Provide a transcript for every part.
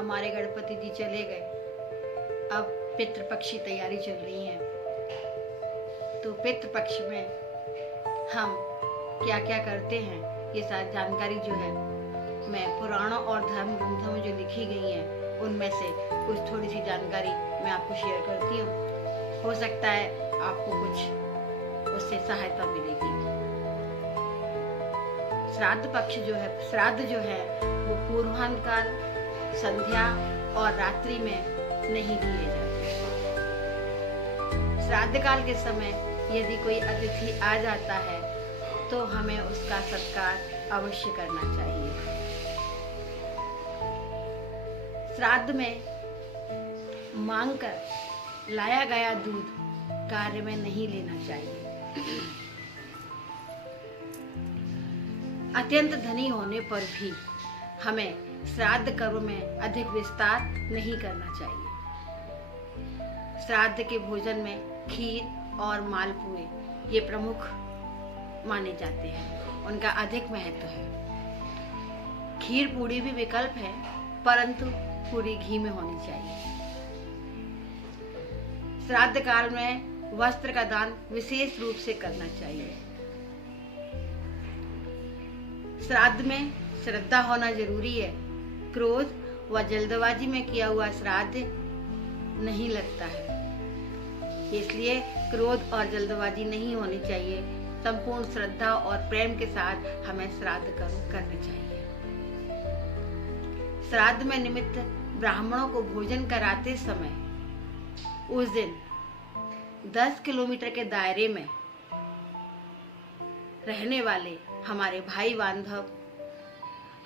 हमारे गणपति जी चले गए। अब पितृपक्ष की तैयारी चल रही है। तो पितृपक्ष में हम क्या क्या करते हैं, ये सारी जानकारी जो है मैं पुराणों और धर्म ग्रंथों में जो लिखी गई हैं उनमें से कुछ थोड़ी सी जानकारी मैं आपको शेयर करती हूँ। हो सकता है आपको कुछ उससे सहायता मिलेगी। श्राद्ध पक्ष जो है, श्राद्ध जो है वो पूर्वाह्न काल, संध्या और रात्रि में नहीं दिए जाते। श्राद्ध काल के समय यदि कोई अतिथि आ जाता है तो हमें उसका सत्कार अवश्य करना चाहिए। श्राद्ध में मांग कर लाया गया दूध कार्य में नहीं लेना चाहिए। अत्यंत धनी होने पर भी हमें श्राद्ध कर्म में अधिक विस्तार नहीं करना चाहिए। श्राद्ध के भोजन में खीर और मालपुए ये प्रमुख माने जाते हैं, उनका अधिक महत्व है। खीर पूरी भी विकल्प है, परंतु पूरी घी में होनी चाहिए। श्राद्ध काल में वस्त्र का दान विशेष रूप से करना चाहिए। श्राद्ध में श्रद्धा होना जरूरी है। क्रोध व जल्दबाजी में किया हुआ श्राद्ध नहीं लगता है, इसलिए क्रोध और जल्दबाजी नहीं होनी चाहिए। संपूर्ण श्रद्धा और प्रेम के साथ हमें श्राद्ध कर्म करने चाहिए। श्राद्ध में निमित्त ब्राह्मणों को भोजन कराते समय उस दिन 10 किलोमीटर के दायरे में रहने वाले हमारे भाई बांधव,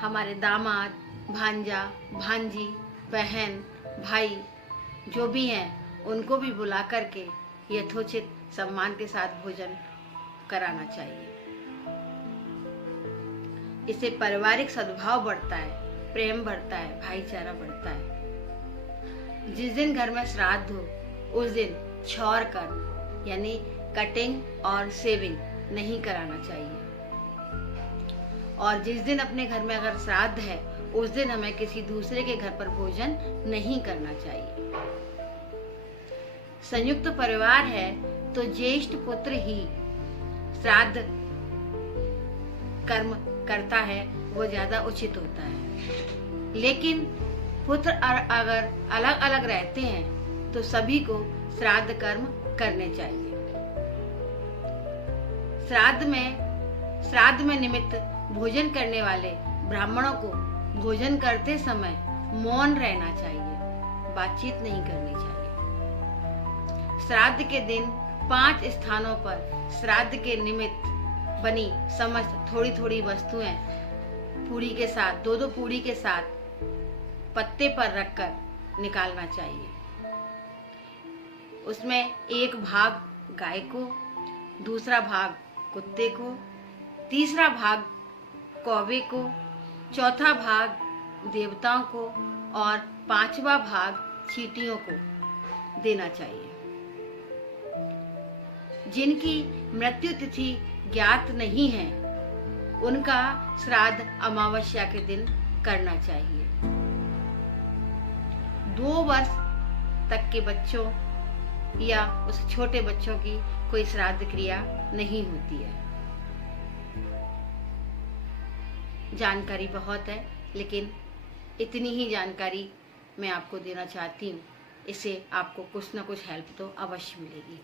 हमारे दामाद, भांजा, भांजी, बहन, भाई जो भी हैं उनको भी बुला करके यथोचित सम्मान के साथ भोजन कराना चाहिए। इससे पारिवारिक सद्भाव बढ़ता है, प्रेम बढ़ता है, भाईचारा बढ़ता है। जिस दिन घर में श्राद्ध हो उस दिन छौर कर्म यानी कटिंग और सेविंग नहीं कराना चाहिए। और जिस दिन अपने घर में अगर श्राद्ध है उस दिन हमें किसी दूसरे के घर पर भोजन नहीं करना चाहिए। संयुक्त परिवार है तो ज्येष्ठ पुत्र ही श्राद्ध कर्म करता है, वो ज्यादा उचित होता है। लेकिन पुत्र अगर अलग अलग रहते हैं तो सभी को श्राद्ध कर्म करने चाहिए। श्राद्ध में निमित्त भोजन करने वाले ब्राह्मणों को भोजन करते समय मौन रहना चाहिए, बातचीत नहीं करनी चाहिए। श्राद्ध के दिन 5 स्थानों पर श्राद्ध के निमित्त बनी समस्त थोड़ी थोड़ी वस्तुएं पूरी के साथ, 2-2 पूरी के साथ पत्ते पर रखकर निकालना चाहिए। उसमें एक भाग गाय को, दूसरा भाग कुत्ते को, तीसरा भाग कौवे को, चौथा भाग देवताओं को और 5वां भाग चींटियों को देना चाहिए। जिनकी मृत्यु तिथि ज्ञात नहीं है उनका श्राद्ध अमावस्या के दिन करना चाहिए। 2 वर्ष तक के बच्चों या उस छोटे बच्चों की कोई श्राद्ध क्रिया नहीं होती है। जानकारी बहुत है, लेकिन इतनी ही जानकारी मैं आपको देना चाहती हूँ। इससे आपको कुछ ना कुछ हेल्प तो अवश्य मिलेगी।